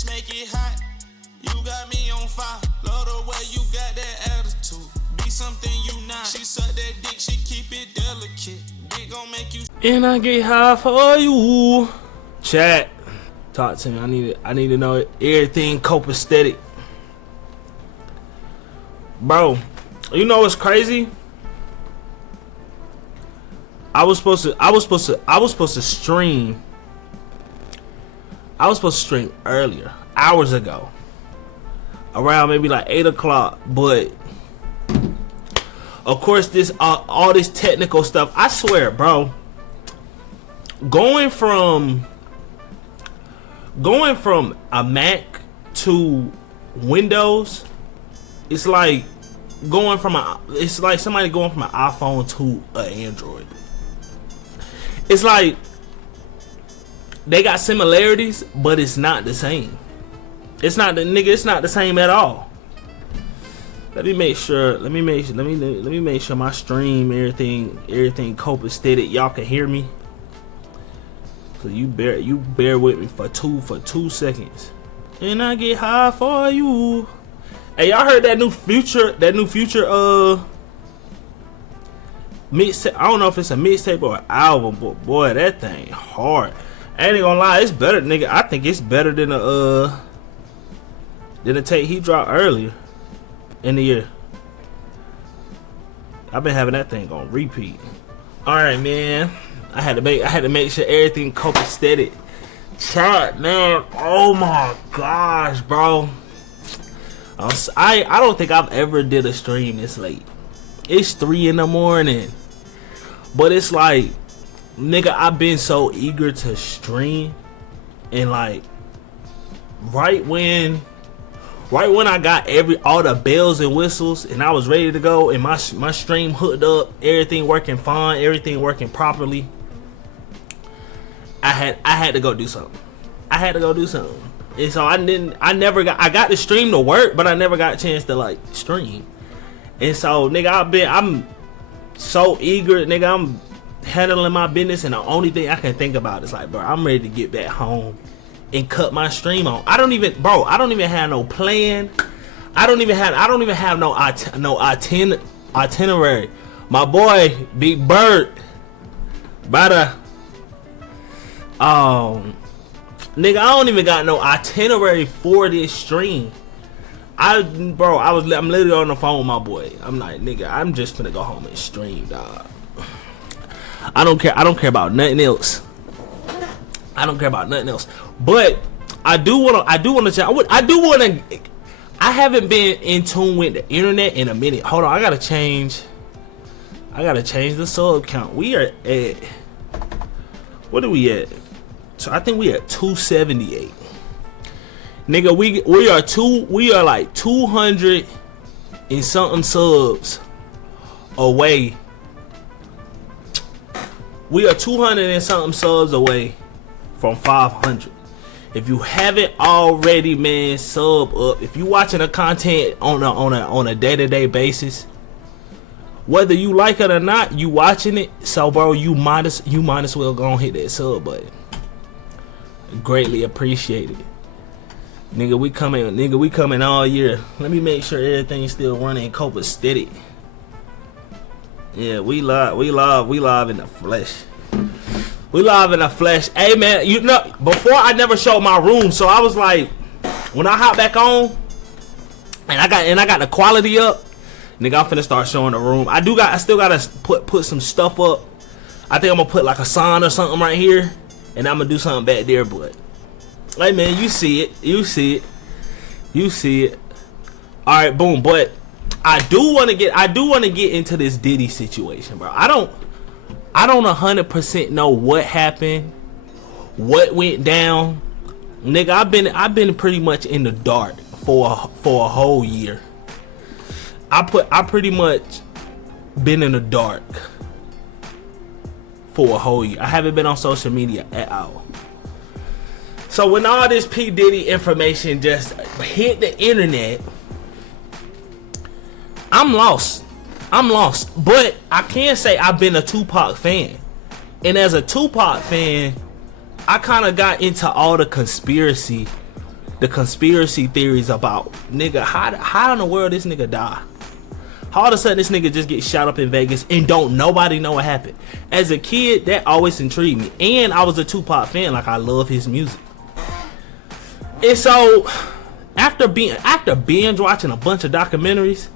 bitch make it hot. You got me on fire. Love the way you got that attitude. Be something you not. She suck that dick, she keep it delicate. Dick gon' make you. And I get high for you. Chat. Talk to me. I need to know everything copacetic. Bro, you know what's crazy? I was supposed to stream. I was supposed to stream earlier, hours ago. Around maybe like 8 o'clock, but of course this all this technical stuff, I swear, bro, going from a Mac to Windows, it's like somebody going from an iPhone to an Android. It's like they got similarities, but it's not the same. It's not the same at all. Let me make sure my stream, everything copacetic. Y'all can hear me. So you bear with me for two seconds. And I get high for you. Hey, y'all heard that new Future mixtape? I don't know if it's a mixtape or an album, but boy, that thing hard. I ain't gonna lie, it's better, nigga. I think it's better than the tape he dropped earlier in the year. I've been having that thing on repeat. All right, man. I had to make sure everything copacetic. Chat, man. Oh my gosh, bro. I don't think I've ever did a stream this late. It's 3 in the morning, but it's like, nigga, I've been so eager to stream, and like right when I got all the bells and whistles and I was ready to go and my stream hooked up, everything working fine, everything working properly, I had to go do something. And so I got the stream to work, but I never got a chance to like stream. And so, nigga, I'm so eager, nigga. I'm handling my business, and the only thing I can think about is like, bro, I'm ready to get back home and cut my stream on. I don't even have no plan. I don't even have no itinerary. My boy Big Bird, nigga, I don't even got no itinerary for this stream. I'm literally on the phone with my boy. I'm like, nigga, I'm just finna go home and stream, dog. I don't care about nothing else. But I haven't been in tune with the internet in a minute. Hold on, I gotta change the sub count. We are at, what are we at? So I think we at 278. Nigga, we are like 200 and something subs away. We are 200 and something subs away from 500. If you haven't already, man, sub up. If you watching the content on a day-to-day basis, whether you like it or not, you watching it. So, bro, you might as well go and hit that sub button. Greatly appreciated. Nigga, we coming all year. Let me make sure everything's still running copacetic. Yeah, we live in the flesh. We live in the flesh. Hey man, you know, before I never showed my room, so I was like, when I hop back on, and I got the quality up, nigga, I'm finna start showing the room. I still gotta put some stuff up. I think I'm gonna put like a sign or something right here, and I'm gonna do something back there, but hey man, you see it. All right, boom. But I do want to get into this Diddy situation, bro. I don't 100% know what happened, what went down, nigga. I've been pretty much in the dark for a whole year. I pretty much been in the dark for a whole year. I haven't been on social media at all. So when all this P. Diddy information just hit the internet, I'm lost. But I can say I've been a Tupac fan. And as a Tupac fan, I kind of got into all the conspiracy the conspiracy theories about nigga how in the world this nigga die. How all of a sudden this nigga just get shot up in Vegas and don't nobody know what happened. As a kid, that always intrigued me. And I was a Tupac fan, like I love his music. And so after binge watching a bunch of documentaries,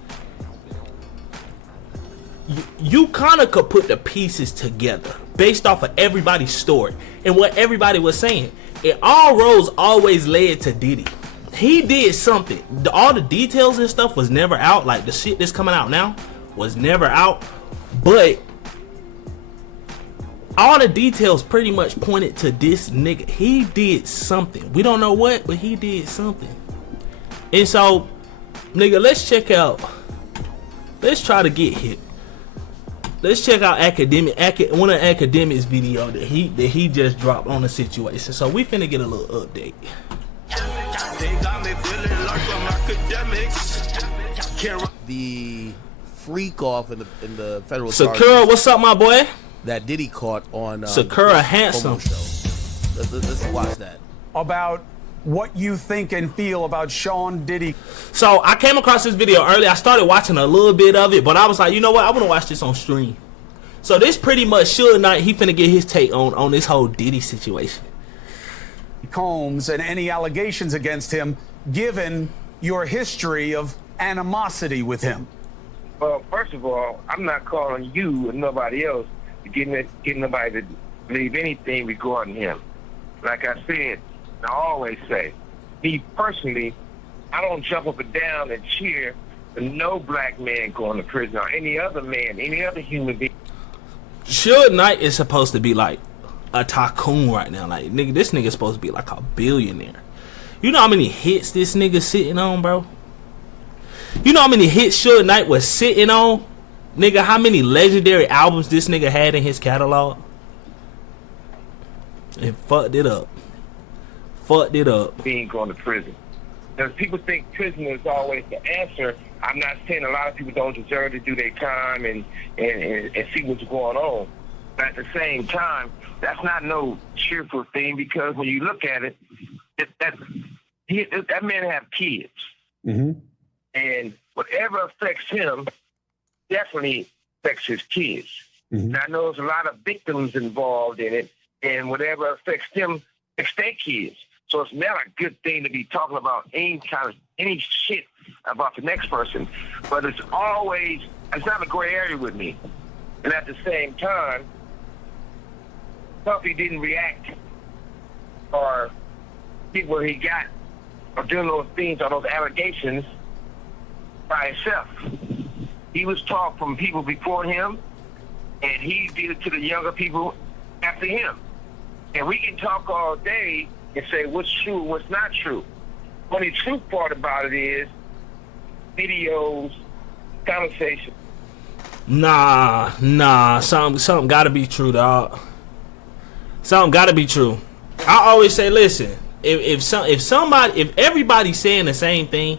you kind of could put the pieces together based off of everybody's story and what everybody was saying. And all roads always led to Diddy. He did something. All the details and stuff was never out. Like the shit that's coming out now was never out. But all the details pretty much pointed to this nigga. He did something. We don't know what, but he did something. And so, nigga, let's check out. Let's try to get hit. Let's check out one of Academic's video that he just dropped on the situation. So we finna get a little update. The freak off in the federal Sakura, what's up, my boy? That Diddy caught on Sakura Handsome. Let's watch that. About what you think and feel about Sean Diddy. So I came across this video early. I started watching a little bit of it, but I was like, you know what? I want to watch this on stream. So this pretty much Suge Knight, he finna get his take on this whole Diddy situation. Combs and any allegations against him, given your history of animosity with him. Well, first of all, I'm not calling you and nobody else to get nobody to believe anything regarding him. Like I said, I always say, me personally, I don't jump up and down and cheer for no black man going to prison or any other man, any other human being. Suge Knight is supposed to be like a tycoon right now. Like, nigga, this nigga's supposed to be like a billionaire. You know how many hits this nigga sitting on, bro? You know how many hits Suge Knight was sitting on? Nigga, how many legendary albums this nigga had in his catalog? And fucked it up. Fucked it up. Being going to prison. Because people think prison is always the answer. I'm not saying a lot of people don't deserve to do their time and see what's going on. But at the same time, that's not no cheerful thing, because when you look at it, that man have kids. Mm-hmm. And whatever affects him definitely affects his kids. Mm-hmm. And I know there's a lot of victims involved in it, and whatever affects them affects their kids. So it's not a good thing to be talking about any shit about the next person. But it's not a gray area with me. And at the same time, Puffy didn't react or see where he got or doing those things or those allegations by himself. He was taught from people before him, and he did it to the younger people after him. And we can talk all day and say what's true, what's not true. But the true part about it is videos, conversations. Nah. Something gotta be true, dog. Something gotta be true. I always say, listen, if everybody's saying the same thing,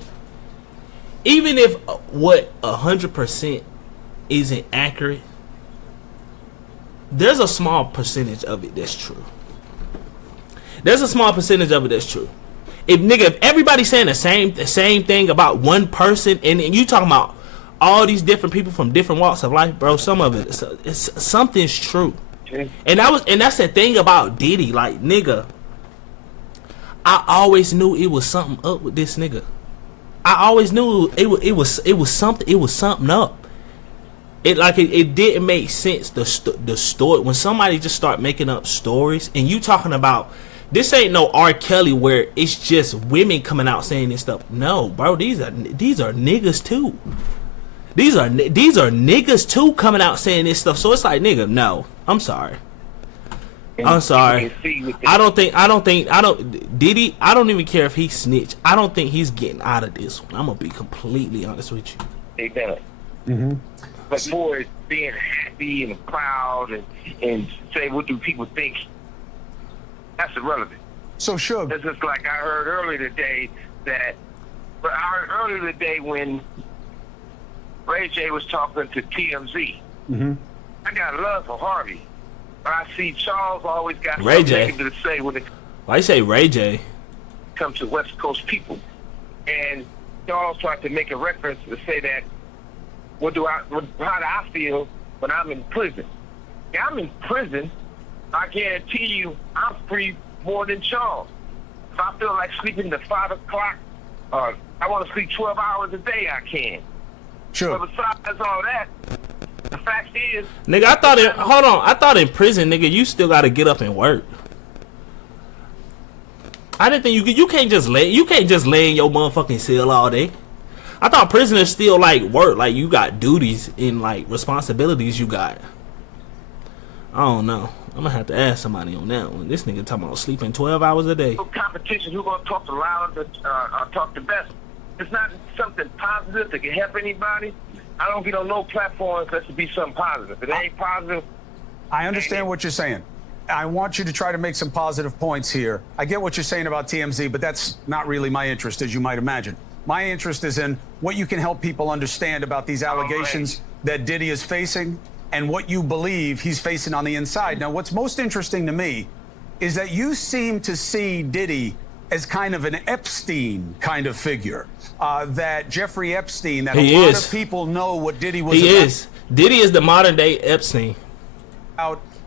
even if what 100% isn't accurate, there's a small percentage of it that's true. There's a small percentage of it that's true. If everybody's saying the same thing about one person, and you talking about all these different people from different walks of life, bro, some of something's true. And that's the thing about Diddy, like, nigga, I always knew it was something up with this nigga. I always knew it was something up. It didn't make sense, the story, when somebody just start making up stories, and you talking about, this ain't no R. Kelly where it's just women coming out saying this stuff. No, bro, these are niggas too. These are niggas too coming out saying this stuff. So it's like, nigga, no, I'm sorry. Diddy, I don't even care if he snitched. I don't think he's getting out of this one. I'm gonna be completely honest with you. They done it. Mm-hmm. But for it being happy and proud and say, what do people think? That's irrelevant. So Suge, It's just like I heard earlier today when Ray J was talking to TMZ. mm-hmm. I got love for Harvey, but I see Charles always got Ray something J. negative to say when it. Why you say Ray J? come to West Coast people. And Charles tried to make a reference to say that, how do I feel when I'm in prison? Yeah, I'm in prison. I guarantee you I'm free more than Charles. If I feel like sleeping to 5 o'clock, or I want to sleep 12 hours a day, I can. Sure. But besides all that, the fact is, Nigga, I thought in prison, nigga, you still gotta get up and work. I didn't think you can't just lay in your motherfucking cell all day. I thought prisoners still like work, like you got duties and like responsibilities you got. I don't know. I'm gonna have to ask somebody on that one. This nigga talking about sleeping 12 hours a day. no competition. Who's gonna talk the loudest, talk the best? It's not something positive that can help anybody. I don't get on no platforms unless it be something positive. If it ain't positive, I understand what you're saying. I want you to try to make some positive points here. I get what you're saying about TMZ, but that's not really my interest, as you might imagine. My interest is in what you can help people understand about these allegations that Diddy is facing and what you believe he's facing on the inside. Now, what's most interesting to me is that you seem to see Diddy as kind of an Epstein kind of figure. That Jeffrey Epstein, that a lot of people know what Diddy was about. He is. Diddy is the modern day Epstein.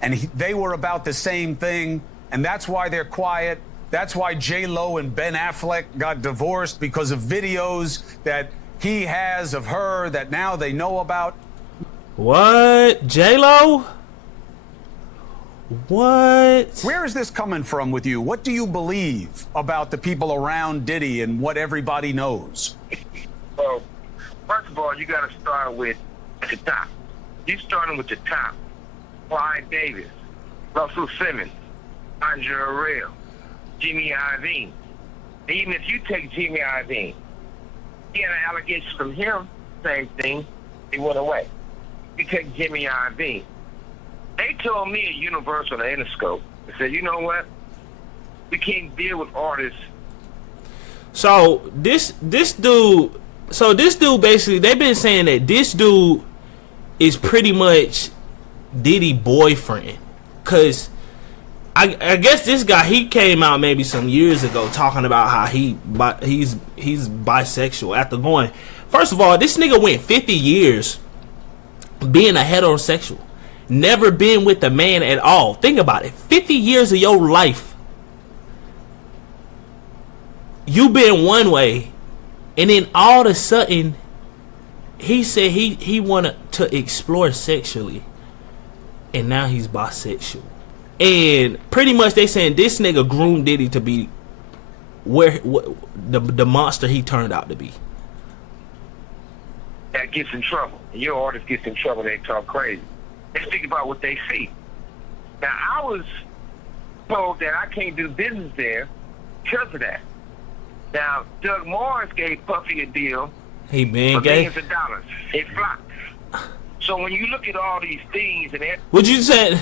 And they were about the same thing, and that's why they're quiet. That's why J-Lo and Ben Affleck got divorced, because of videos that he has of her that now they know about. What? J-Lo? What? Where is this coming from with you? What do you believe about the people around Diddy and what everybody knows? well, first of all, you got to start with the top. You starting with the top. Clyde Davis, Russell Simmons, Andre Arell, Jimmy Iovine. Even if you take Jimmy Iovine, he had an allegation from him, same thing, he went away. You take Jimmy Iovine. They told me at Universal and Interscope, they said, you know what? We can't deal with artists. So this dude basically, they've been saying that this dude is pretty much Diddy boyfriend, cause I guess this guy, he came out maybe some years ago talking about how he's bisexual after going. First of all, this nigga went 50 years being a heterosexual, never been with a man at all. Think about it, 50 years of your life you been one way, and then all of a sudden he said he wanted to explore sexually. And now he's bisexual. And pretty much they saying this nigga groomed Diddy to be the monster he turned out to be. That gets in trouble. And your artist gets in trouble, they talk crazy. They speak about what they see. Now, I was told that I can't do business there because of that. Now, Doug Morris gave Puffy a deal He been for gay? millions of dollars. It flopped. So when you look at all these things and What you said?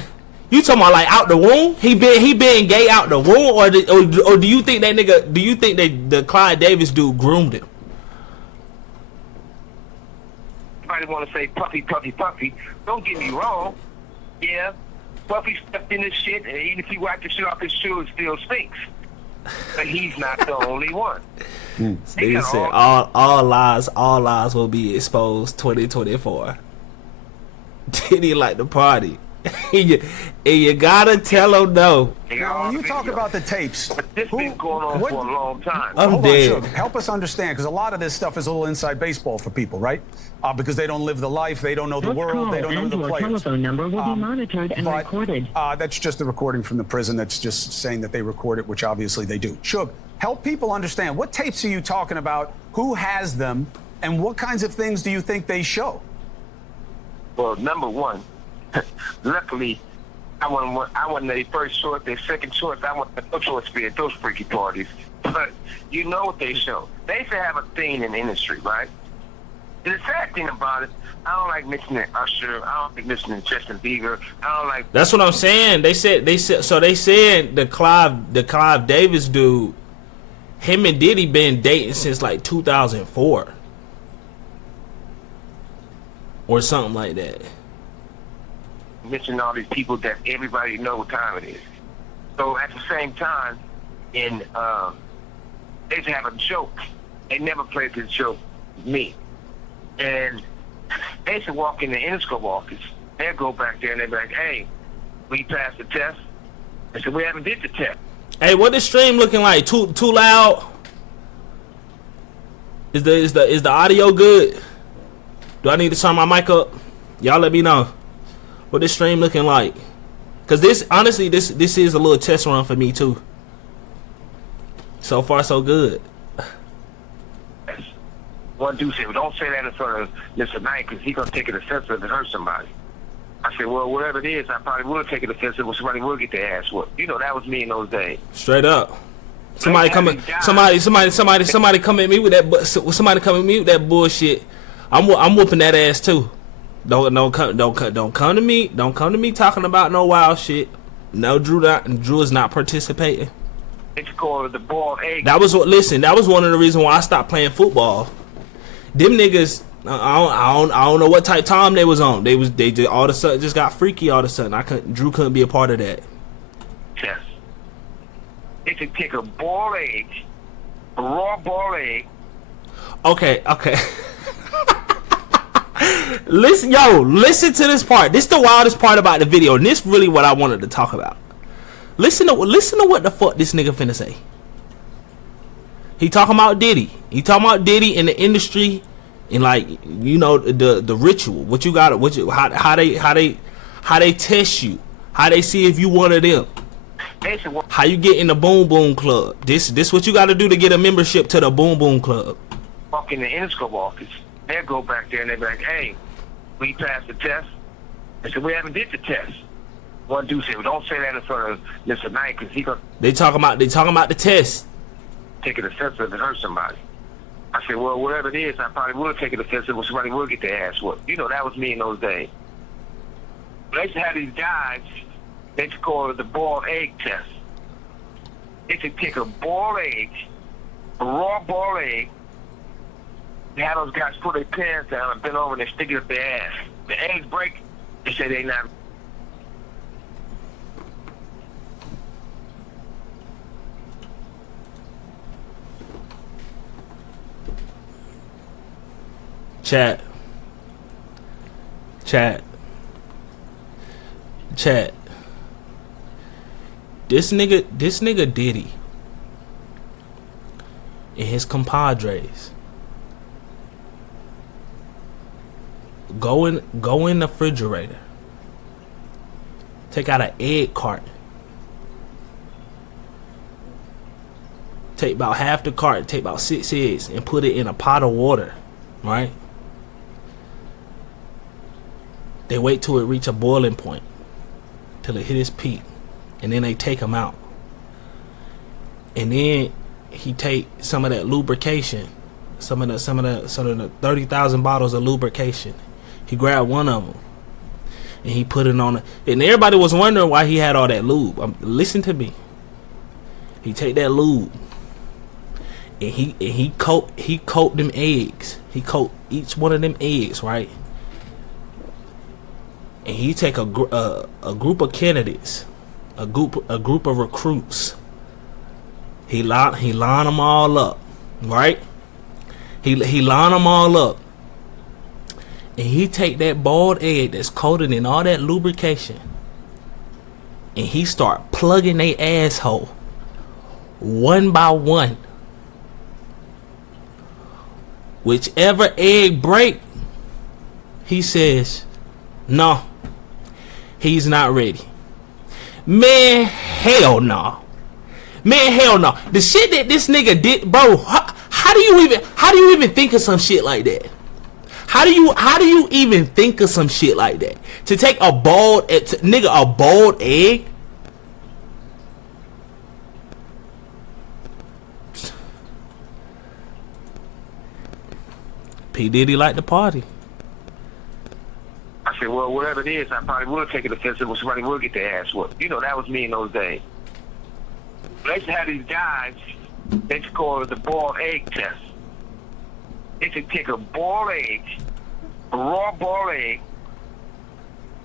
You talking about like out the womb? He been gay out the womb, or do you think that nigga? Do you think that the Clyde Davis dude groomed him? everybody want to say Puffy, Puffy, Puffy. Don't get me wrong. Yeah, Puffy stepped in this shit, and even if he wiped the shit off his shoe, it still stinks. But he's not the only one. They said all lies will be exposed 2024. Diddy like the party. and you gotta tell him no. Now, when you talk about the tapes, But this been going on for a long time. I'm hold dead. on, Suge. Help us understand, because a lot of this stuff is a little inside baseball for people, right? Because they don't live the life, they don't know the world, they don't know the players. Telephone number will be monitored and But recorded. that's just the recording from the prison. That's just saying that they record it, which obviously they do. Suge, help people understand. What tapes are you talking about? Who has them? And what kinds of things do you think they show? Well, number one, luckily, I wasn't their first choice, their second choice. I want no choice to be at those freaky parties. But you know what they show. They used to have a thing in the industry, right? And the sad thing about it, I don't like mentioning Usher. I don't like mentioning Justin Bieber. I don't like. That's what I'm saying. They said the Clive Davis dude, him and Diddy been dating since like 2004 or something like that. Mention all these people that everybody know what time it is. So at the same time, in they used to have a joke. They never played this joke with me. And they used to walk in the Interscope office. They'd go back there and they'd be like, hey, we passed the test. I said, we haven't did the test. Hey, what the stream looking like? Too loud? Is the audio good? Do I need to turn my mic up? Y'all let me know. What this stream looking like? Cause this, honestly, this is a little test run for me too. So far, so good. One dude said, well, don't say that in front of Mr. Knight because he's going to take it offensive and hurt somebody. I said, well, whatever it is, I probably will take it offensive when somebody will get their ass whooped. You know, that was me in those days. Straight up. Somebody come at me with that. Somebody come at me with that bullshit. I'm whooping that ass too. Don't come to me. Don't come to me talking about no wild shit. No, Drew is not participating. It's called the bald egg. That was what. Listen, that was one of the reasons why I stopped playing football. Them niggas, I don't know what type time they was on. They just all of a sudden just got freaky. All of a sudden, Drew couldn't be a part of that. Yes. It could take a bald egg, a raw bald egg. Okay. Listen to this part. This is the wildest part about the video, and this really what I wanted to talk about. Listen to what the fuck this nigga finna say. He talking about Diddy. He talking about Diddy in the industry, and like, you know, the ritual. What you got? How they test you? How they see if you one of them? How you get in the Boom Boom Club? This what you got to do to get a membership to the Boom Boom Club. Walk in the Interscope office. They'll go back there and they'll be like, hey, we passed the test. I said, we haven't did the test. One dude said, well, don't say that in front of Mr. Knight because he gonna They talking about the test. take it offensive and hurt somebody. I said, well, whatever it is, I probably will take it offensive when somebody will get their ass whooped. You know, that was me in those days. They used to have these guys, they used to call it the bald egg test. They could take a bald egg, a raw bald egg, they have those guys put their pants down and bend over and they stick it up their ass. The eggs break, they say they not. Chat. This nigga Diddy and his compadres go in the refrigerator, take out an egg carton, take about half the carton, take about 6 eggs, and put it in a pot of water, right? They wait till it reach a boiling point, till it hit its peak, and then they take them out. And then he take some of that lubrication, some of the 30,000 bottles of lubrication. He grabbed one of them and he put it on. And everybody was wondering why he had all that lube. Listen to me. He take that lube and he coat them eggs. He coat each one of them eggs, right? And he take a group of candidates, a group of recruits. He line them all up, right? He line them all up, and he take that bald egg that's coated in all that lubrication, and he start plugging they asshole one by one. Whichever egg break, he says, no, he's not ready. Man, hell no. Man, hell no. The shit that this nigga did, bro. How do you even think of some shit like that? How do you even think of some shit like that? To take a bald egg. P. Diddy like the party. I said, well, whatever it is, I probably will take it offensive when somebody will get their ass whooped. You know, that was me in those days. They used to have these guys, they used to call it the bald egg test. They could take a bald egg, a raw bald egg,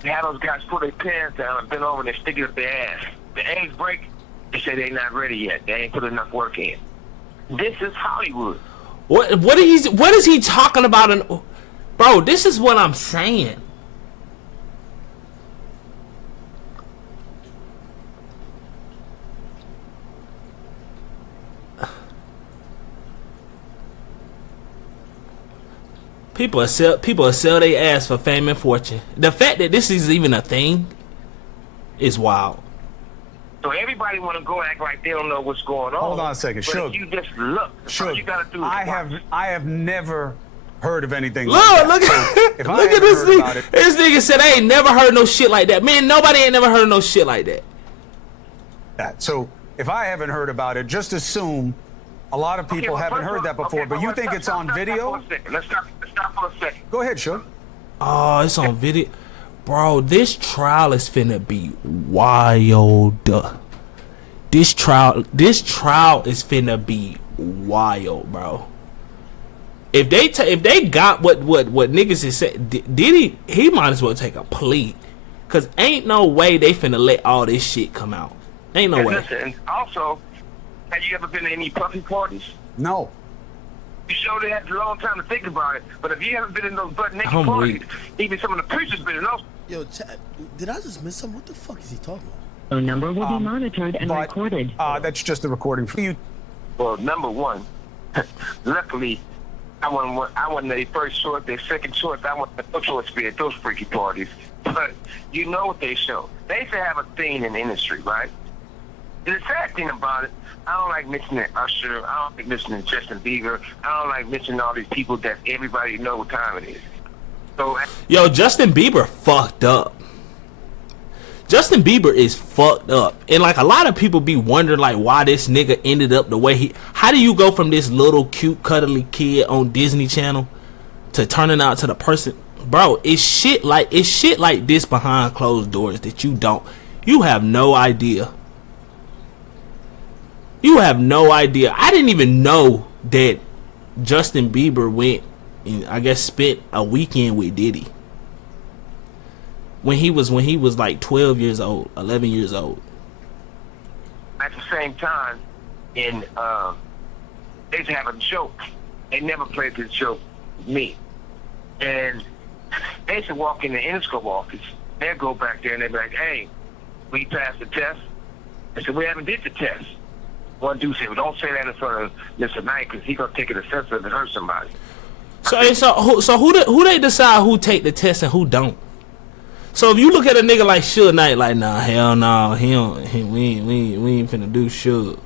they have those guys put their pants down and bend over and they stick it up their ass. The eggs break, they say they not ready yet. They ain't put enough work in. This is Hollywood. What is he talking about? Bro, this is what I'm saying. People will sell their ass for fame and fortune. The fact that this is even a thing is wild. So everybody want to go act like they don't know what's going on. Hold on a second, but Suge. if you just look. All you gotta do is I have never heard of anything Look, like look, that. If I look at haven't this heard about nigga. it, This nigga said, I ain't never heard no shit like that. Man, nobody ain't never heard no shit like that. So if I haven't heard about it, just assume a lot of people haven't heard that before. But you think it's on video? Let's stop for a second. Go ahead, Suge. Oh, it's on video. Bro, this trial is finna be wild. This trial is finna be wild, bro. If they got what niggas is saying, Diddy, he might as well take a plea, cause ain't no way they finna let all this shit come out. Ain't no way. Listen, also, have you ever been to any puffy parties? No. You sure they had a long time to think about it, but if you haven't been in those butt naked I'm parties, weak. even some of the preachers been in those. Yo, Chad, did I just miss something? What the fuck is he talking about? Phone number will be monitored and But recorded. that's just the recording for you. Well, number one, luckily, I wasn't their first choice, their second choice. I wasn't the choice to be at those freaky parties. But you know what they show. They used to have a thing in the industry, right? And the sad thing about it, I don't like mentioning Usher. I don't like mentioning Justin Bieber. I don't like mentioning all these people that everybody know what time it is. So, Yo, Justin Bieber fucked up. Justin Bieber is fucked up. And like a lot of people be wondering like why this nigga ended up the way he. How do you go from this little cute cuddly kid on Disney Channel to turning out to the person? Bro, it's shit like this behind closed doors that you have no idea. You have no idea. I didn't even know that Justin Bieber went and I guess spent a weekend with Diddy. When he was like 12 years old, 11 years old. at the same time, they used to have a joke. They never played this joke with me. And they used to walk in the Interscope office. They'd go back there and they'd be like, hey, we passed the test. I said, we haven't did the test. One dude said, well, don't say that in front of Mr. Knight because he's going to take it offensive and hurt somebody. So who they decide who take the test and who don't? So if you look at a nigga like Suge Knight, like nah, hell no, we ain't finna do Suge.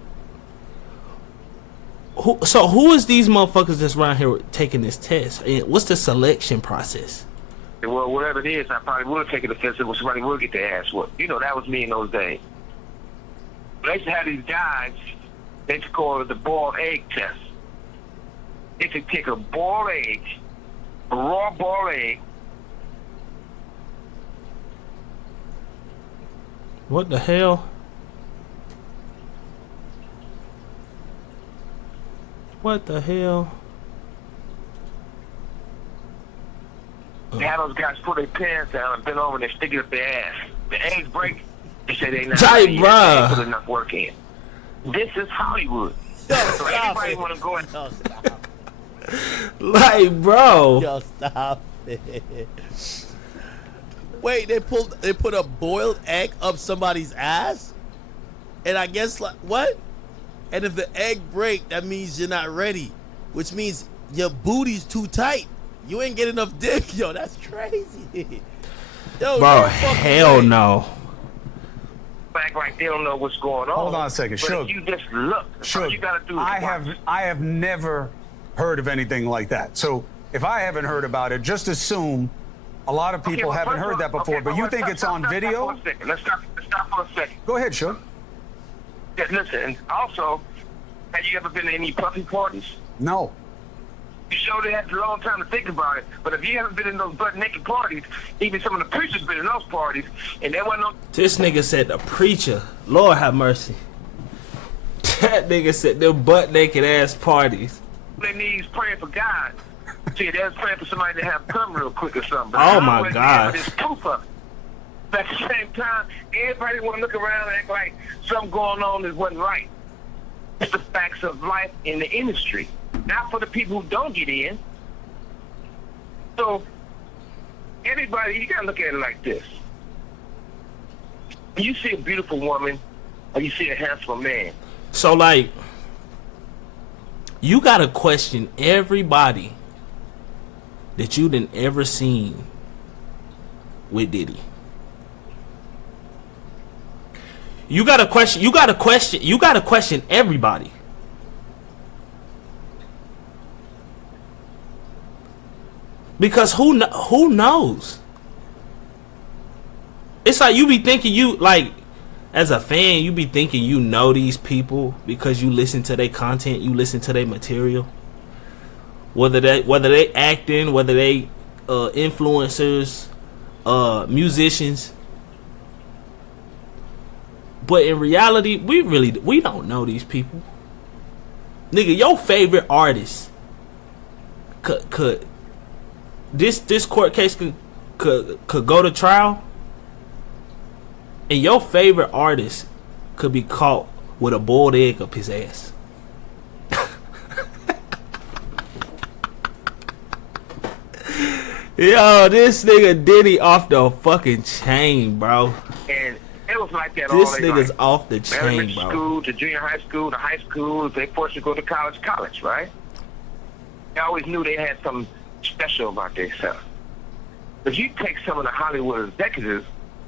Who is these motherfuckers that's around here taking this test? And what's the selection process? Well, whatever it is, I probably would take it offensive when somebody would get their ass whooped. You know, that was me in those days. But they used to have these guys, they used to call it the boiled egg test. They could take a boiled egg, a raw boiled egg. What the hell? What the hell? They have those guys put their pants down and bend over and they stick it up their ass. The eggs break. They say they not Tight, ready yet. bruh. They put enough work in. This is Hollywood. So everybody want to go and Yo, stop. Like, bro. Yo, stop it. Wait, they put a boiled egg up somebody's ass? And I guess, like, what? And if the egg break, that means you're not ready. Which means your booty's too tight. You ain't get enough dick. Yo, that's crazy. Yo, Bro, no fucking hell way. no. act like they don't know what's going on. Hold on a second, But Suge. if you just look. All you gotta do is watch. I have never heard of anything like that. So if I haven't heard about it, just assume a lot of people Okay, haven't well, heard that before. But you let's think stop- it's on stop video? for a second. Let's stop for a second. Go ahead, Suge. Yeah, listen, and also, have you ever been to any puffy parties? No. You sure they had a long time to think about it, but if you haven't been in those butt naked parties, even some of the preachers been in those parties, and there wasn't no. This nigga said the preacher. Lord have mercy. That nigga said them butt naked ass parties. Their knees praying for God. See, they was praying for somebody to have come real quick or something. But Oh, I my always gosh. have this proof of it. But at the same time, everybody want to look around and act like something going on that wasn't right. It's the facts of life in the industry, not for the people who don't get in. So everybody, you gotta look at it like this. When you see a beautiful woman or you see a handsome man. So like, you gotta question everybody that you done ever seen with Diddy. You gotta question everybody. Because who knows? It's like you be thinking as a fan, you be thinking you know these people because you listen to their content, you listen to their material. Whether they acting, whether they influencers, musicians. But in reality, we don't know these people. Nigga, your favorite artist could this court case could go to trial, and your favorite artist could be caught with a boiled egg up his ass. Yo, this nigga Diddy off the fucking chain, bro. And it was like that This all nigga's life. off the chain, Elementary bro. school to junior high school to high school, if they forced you to go to college, right? They always knew they had something special about themselves. If you take some of the Hollywood executives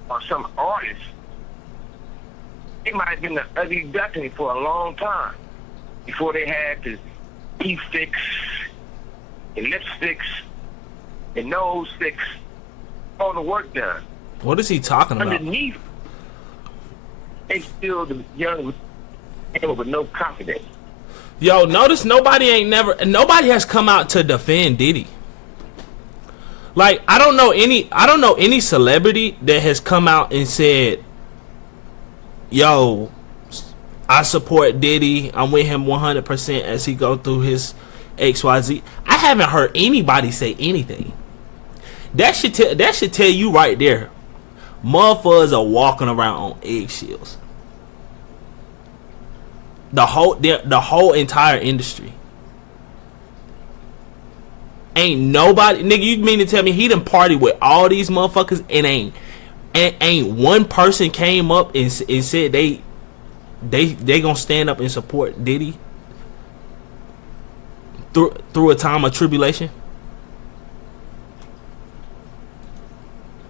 or some artists, they might have been the ugly duckling for a long time before they had the teeth fix, and lip fix, and nose fix, all the work done. What is he talking about? Underneath, they still the young with no confidence. Yo, notice nobody has come out to defend Diddy. Like, I don't know any celebrity that has come out and said, yo, I support Diddy, I'm with him 100% as he go through his XYZ. I haven't heard anybody say anything. That should tell you right there, motherfuckers are walking around on eggshells. The whole entire industry. Ain't nobody, nigga, you mean to tell me he done party with all these motherfuckers and ain't one person came up and said they gonna stand up and support Diddy through a time of tribulation?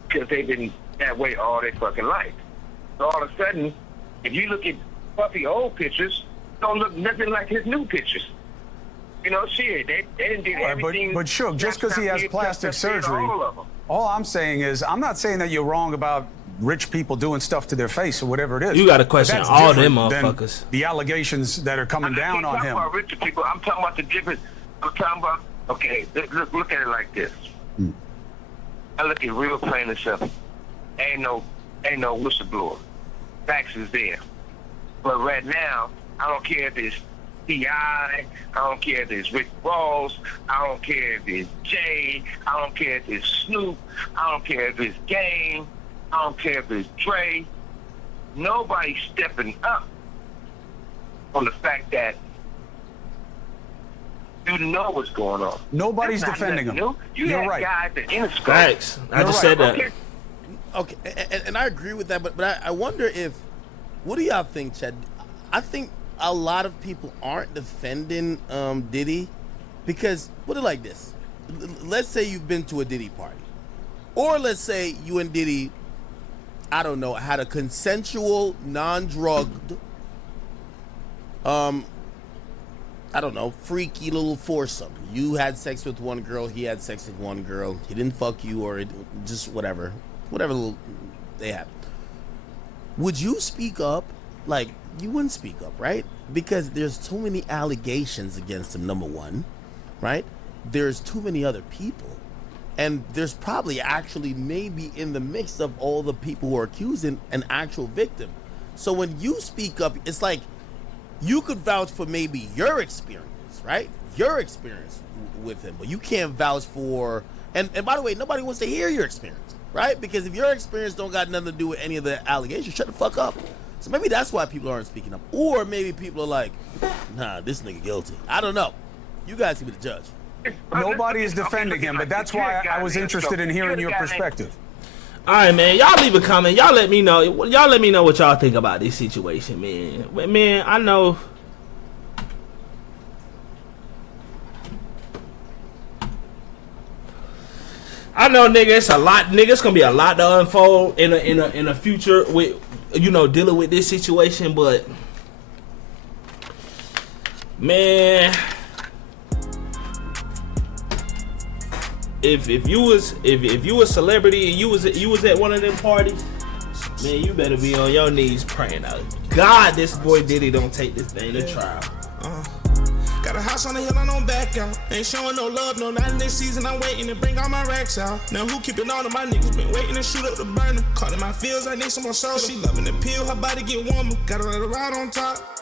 Because they've been that way all their fucking life. So all of a sudden, if you look at Puffy old pictures, don't look nothing like his new pictures. You know, shit, they didn't do everything. But Suge, just because he has plastic surgery, all I'm saying is, I'm not saying that you're wrong about rich people doing stuff to their face or whatever it is. You got to question That's all them different than motherfuckers. The allegations that are coming down on him. I'm talking about richer people. I'm talking about the difference. I'm talking about, okay, look at it like this. I look at real plain and simple. Ain't no whistleblower. Facts is there. But right now, I don't care if it's T.I., I don't care if it's Rick Ross, I don't care if it's Jay, I don't care if it's Snoop, I don't care if it's Game, I don't care if it's Dre. Nobody's stepping up on the fact that you know what's going on. Nobody's defending him. New. You're had right. Guys that in the scope. Facts. I just said that. Okay, and I agree with that, but I wonder if, what do y'all think, Chad? I think a lot of people aren't defending Diddy because, put it like this. Let's say you've been to a Diddy party. Or let's say you and Diddy, I don't know, had a consensual, non-drugged, I don't know, freaky little foursome. You had sex with one girl, he had sex with one girl. He didn't fuck you or just whatever little they had. Would you speak up? Like, you wouldn't speak up, right? Because there's too many allegations against him, number one, right? There's too many other people. And there's probably actually maybe in the mix of all the people who are accusing an actual victim. So when you speak up, it's like you could vouch for maybe your experience, right? Your experience with him, but you can't vouch for, and by the way, nobody wants to hear your experience, right? Because if your experience don't got nothing to do with any of the allegations, shut the fuck up. So maybe that's why people aren't speaking up. Or maybe people are like, nah, this nigga guilty. I don't know. You guys can be the judge. Nobody is defending him, but that's why I was interested in hearing your perspective. All right, man. Y'all leave a comment. Y'all let me know. Y'all let me know what y'all think about this situation, man. Man, I know. Nigga, it's a lot. Nigga, it's gonna be a lot to unfold in a future with, you know, dealing with this situation. But man, if you was a celebrity and you was at one of them parties, man, you better be on your knees praying out. God, this boy Diddy don't take this thing to trial. Got a house on the hill, I don't back out. Ain't showing no love, no, not in this season. I'm waiting to bring all my racks out. Now who keeping on to my niggas? Been waiting to shoot up the burner. Caught in my feels, I need some more soda. She loving the pill, her body get warmer. Gotta let her ride on top.